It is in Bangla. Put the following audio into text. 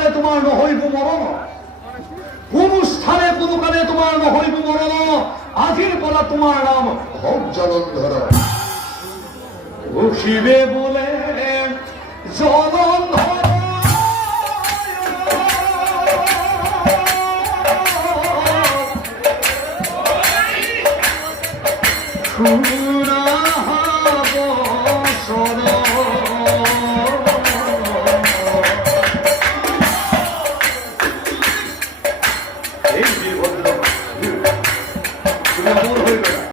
কালে তোমার নহইব মরণ, কোন স্থানে কোন কালে তোমার নহইব মরণ, আজির পলা তোমার নাম হোক জলন্ধর। উঠিবে বলে জলন্ধর